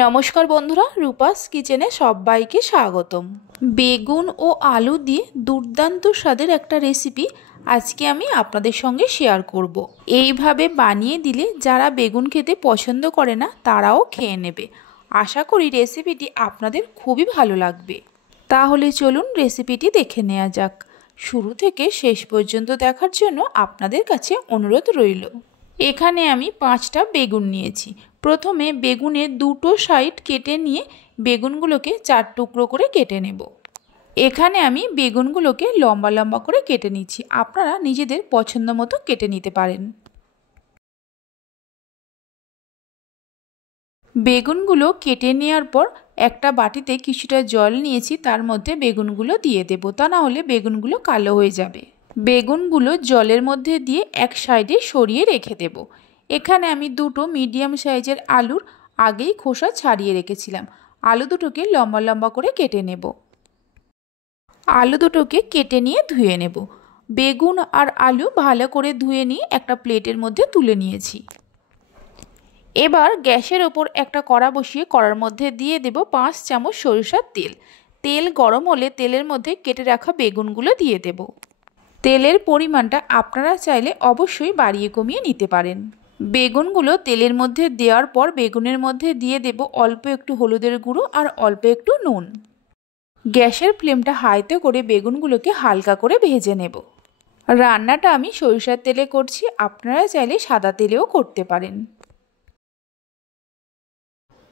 নমস্কার বন্ধুরা, রূপাস কিচেনে সবাইকে স্বাগতম। বেগুন ও আলু দিয়ে দুর্দান্ত স্বাদের একটা রেসিপি আজকে আমি আপনাদের সঙ্গে শেয়ার করব। এইভাবে বানিয়ে দিলে যারা বেগুন খেতে পছন্দ করে না তারাও খেয়ে নেবে। আশা করি রেসিপিটি আপনাদের খুবই ভালো লাগবে। তাহলে চলুন রেসিপিটি দেখে নেওয়া যাক। শুরু থেকে শেষ পর্যন্ত দেখার জন্য আপনাদের কাছে অনুরোধ রইল। এখানে আমি 5টা বেগুন নিয়েছি। প্রথমে বেগুনের দুটো সাইড কেটে নিয়ে বেগুনগুলোকে 4 টুকরো করে কেটে নেব। এখানে আমি বেগুনগুলোকে লম্বা লম্বা করে কেটে নিচ্ছি। আপনারা নিজেদের পছন্দ মতো কেটে নিতে পারেন। বেগুনগুলো কেটে নেওয়ার পর একটা বাটিতে কিছুটা জল নিয়েছি, তার মধ্যে বেগুনগুলো দিয়ে দেব, তা না হলে বেগুনগুলো কালো হয়ে যাবে। বেগুনগুলো জলের মধ্যে দিয়ে এক সাইডে সরিয়ে রেখে দেব। এখানে আমি দুটো মিডিয়াম সাইজের আলুর আগেই খোসা ছাড়িয়ে রেখেছিলাম। আলু দুটোকে লম্বা লম্বা করে কেটে নেব। আলু দুটোকে কেটে নিয়ে ধুয়ে নেব। বেগুন আর আলু ভালো করে ধুয়ে নিয়ে একটা প্লেটের মধ্যে তুলে নিয়েছি। এবার গ্যাসের ওপর একটা কড়া বসিয়ে কড়ার মধ্যে দিয়ে দেব 5 চামচ সরিষার তেল। তেল গরম হলে তেলের মধ্যে কেটে রাখা বেগুনগুলো দিয়ে দেব। তেলের পরিমাণটা আপনারা চাইলে অবশ্যই বাড়িয়ে কমিয়ে নিতে পারেন। বেগুনগুলো তেলের মধ্যে দেওয়ার পর বেগুনের মধ্যে দিয়ে দেব অল্প একটু হলুদের গুঁড়ো আর অল্প একটু নুন। গ্যাসের ফ্লেমটা হাইতে করে বেগুনগুলোকে হালকা করে ভেজে নেব। রান্নাটা আমি সরিষার তেলে করছি, আপনারা চাইলে সাদা তেলেও করতে পারেন।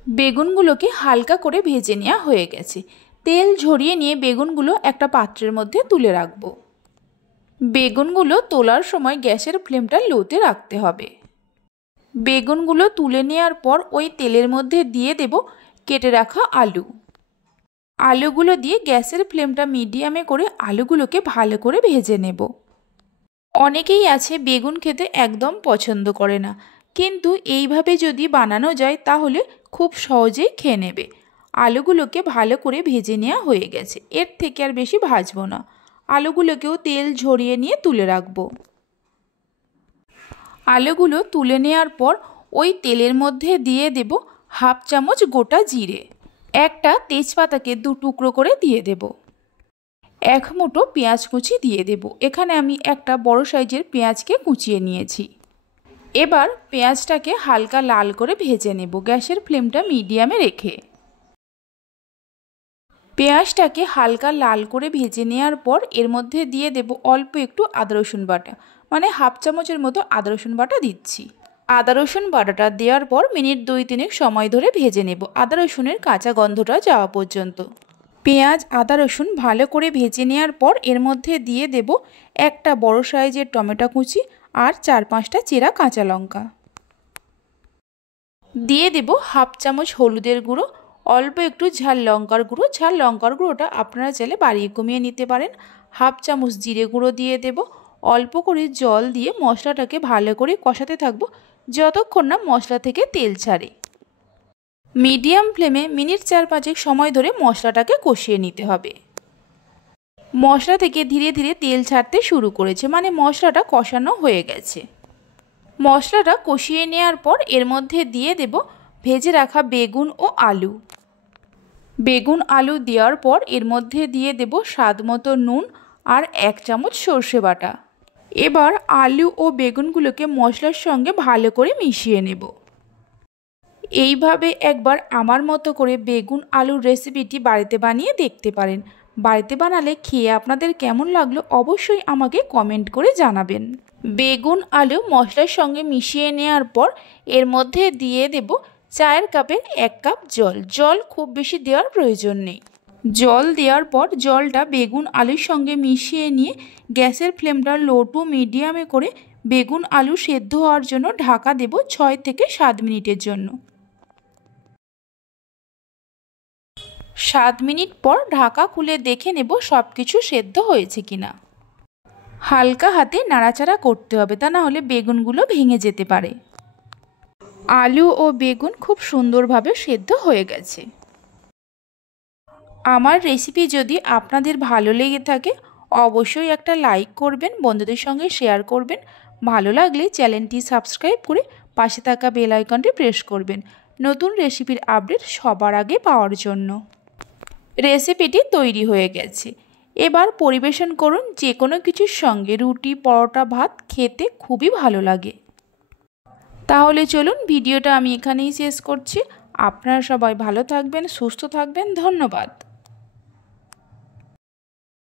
বেগুনগুলোকে হালকা করে ভেজে নেওয়া হয়ে গেছে। তেল ঝরিয়ে নিয়ে বেগুনগুলো একটা পাত্রের মধ্যে তুলে রাখব। বেগুনগুলো তোলার সময় গ্যাসের ফ্লেমটা লোতে রাখতে হবে। বেগুনগুলো তুলে নেওয়ার পর ওই তেলের মধ্যে দিয়ে দেব কেটে রাখা আলু। আলুগুলো দিয়ে গ্যাসের ফ্লেমটা মিডিয়ামে করে আলুগুলোকে ভালো করে ভেজে নেব। অনেকেই আছে বেগুন খেতে একদম পছন্দ করে না, কিন্তু এইভাবে যদি বানানো যায় তাহলে খুব সহজেই খেয়ে নেবে। আলুগুলোকে ভালো করে ভেজে নেওয়া হয়ে গেছে, এর থেকে আর বেশি ভাজবো না। আলুগুলোকেও তেল ঝরিয়ে নিয়ে তুলে রাখবো। আলুগুলো তুলে নেওয়ার পর ওই তেলের মধ্যে দিয়ে দেব হাফ চামচ গোটা জিরে। একটা তেজপাতাকে 2 টুকরো করে দিয়ে দেব। 1 মুঠো পেঁয়াজ কুচি দিয়ে দেব। এখানে আমি একটা বড় সাইজের পেঁয়াজকে কুচিয়ে নিয়েছি। এবার পেঁয়াজটাকে হালকা লাল করে ভেজে নেব, গ্যাসের ফ্লেমটা মিডিয়ামে রেখে। পেঁয়াজটাকে হালকা লাল করে ভেজে নেওয়ার পর এর মধ্যে দিয়ে দেব অল্প একটু আদা রসুন বাটা, মানে হাফ চামচের মতো আদা রসুন বাটা দিচ্ছি। আদা রসুন বাটাটা দেওয়ার পর মিনিট 2-3 সময় ধরে ভেজে নেব, আদা রসুনের কাঁচা গন্ধটা যাওয়া পর্যন্ত। পেঁয়াজ আদা রসুন ভালো করে ভেজে নেওয়ার পর এর মধ্যে দিয়ে দেব একটা বড় সাইজের টমেটো কুচি আর 4-5টা চেরা কাঁচা লঙ্কা। দিয়ে দেব হাফ চামচ হলুদের গুঁড়ো, অল্প একটু ঝাল লঙ্কার গুঁড়ো। ঝাল লঙ্কার গুঁড়োটা আপনারা চাইলে বাড়িয়ে কমিয়ে নিতে পারেন। হাফ চামচ জিরে গুঁড়ো দিয়ে দেব। অল্প করে জল দিয়ে মশলাটাকে ভালো করে কষাতে থাকবো যতক্ষণ না মশলা থেকে তেল ছাড়ে। মিডিয়াম ফ্লেমে মিনিট 4-5 সময় ধরে মশলাটাকে কষিয়ে নিতে হবে। মশলা থেকে ধীরে ধীরে তেল ছাড়তে শুরু করেছে, মানে মশলাটা কষানো হয়ে গেছে। মশলাটা কষিয়ে নেওয়ার পর এর মধ্যে দিয়ে দেব ভেজে রাখা বেগুন ও আলু। বেগুন আলু দেওয়ার পর এর মধ্যে দিয়ে দেব স্বাদ মতো নুন আর 1 চামচ সর্ষে বাটা। এবার আলু ও বেগুনগুলোকে মশলার সঙ্গে ভালো করে মিশিয়ে নেব। এইভাবে একবার আমার মতো করে বেগুন আলুর রেসিপিটি বাড়িতে বানিয়ে দেখতে পারেন। বাড়িতে বানালে খেয়ে আপনাদের কেমন লাগলো অবশ্যই আমাকে কমেন্ট করে জানাবেন। বেগুন আলু মশলার সঙ্গে মিশিয়ে নেওয়ার পর এর মধ্যে দিয়ে দেব চায়ের কাপের 1 কাপ জল। জল খুব বেশি দেওয়ার প্রয়োজন নেই। জল দেওয়ার পর জলটা বেগুন আলুর সঙ্গে মিশিয়ে নিয়ে গ্যাসের ফ্লেমটা লো টু মিডিয়ামে করে বেগুন আলু সেদ্ধ হওয়ার জন্য ঢাকা দেব 6 থেকে 7 মিনিটের জন্য। 7 মিনিট পর ঢাকা খুলে দেখে নেব সব কিছু সেদ্ধ হয়েছে কিনা। হালকা হাতে নাড়াচাড়া করতে হবে, তা না হলে বেগুনগুলো ভেঙে যেতে পারে। আলু ও বেগুন খুব সুন্দরভাবে সেদ্ধ হয়ে গেছে। আমার রেসিপি যদি আপনাদের ভালো লেগে থাকে অবশ্যই একটা লাইক করবেন, বন্ধুদের সঙ্গে শেয়ার করবেন। ভালো লাগলে চ্যানেলটি সাবস্ক্রাইব করে পাশে থাকা বেল আইকনটি প্রেস করবেন। নতুন রেসিপির আপডেট সবার আগে পাওয়ার জন্য। রেসিপিটি তৈরি হয়ে গেছে। এবার পরিবেশন করুন যে কোনো কিছুর সঙ্গে, রুটি, পরোটা, ভাত খেতে খুবই ভালো লাগে। তাহলে চলুন ভিডিওটা আমি এখানেই শেষ করছি। আপনারা সবাই ভালো থাকবেন, সুস্থ থাকবেন। ধন্যবাদ।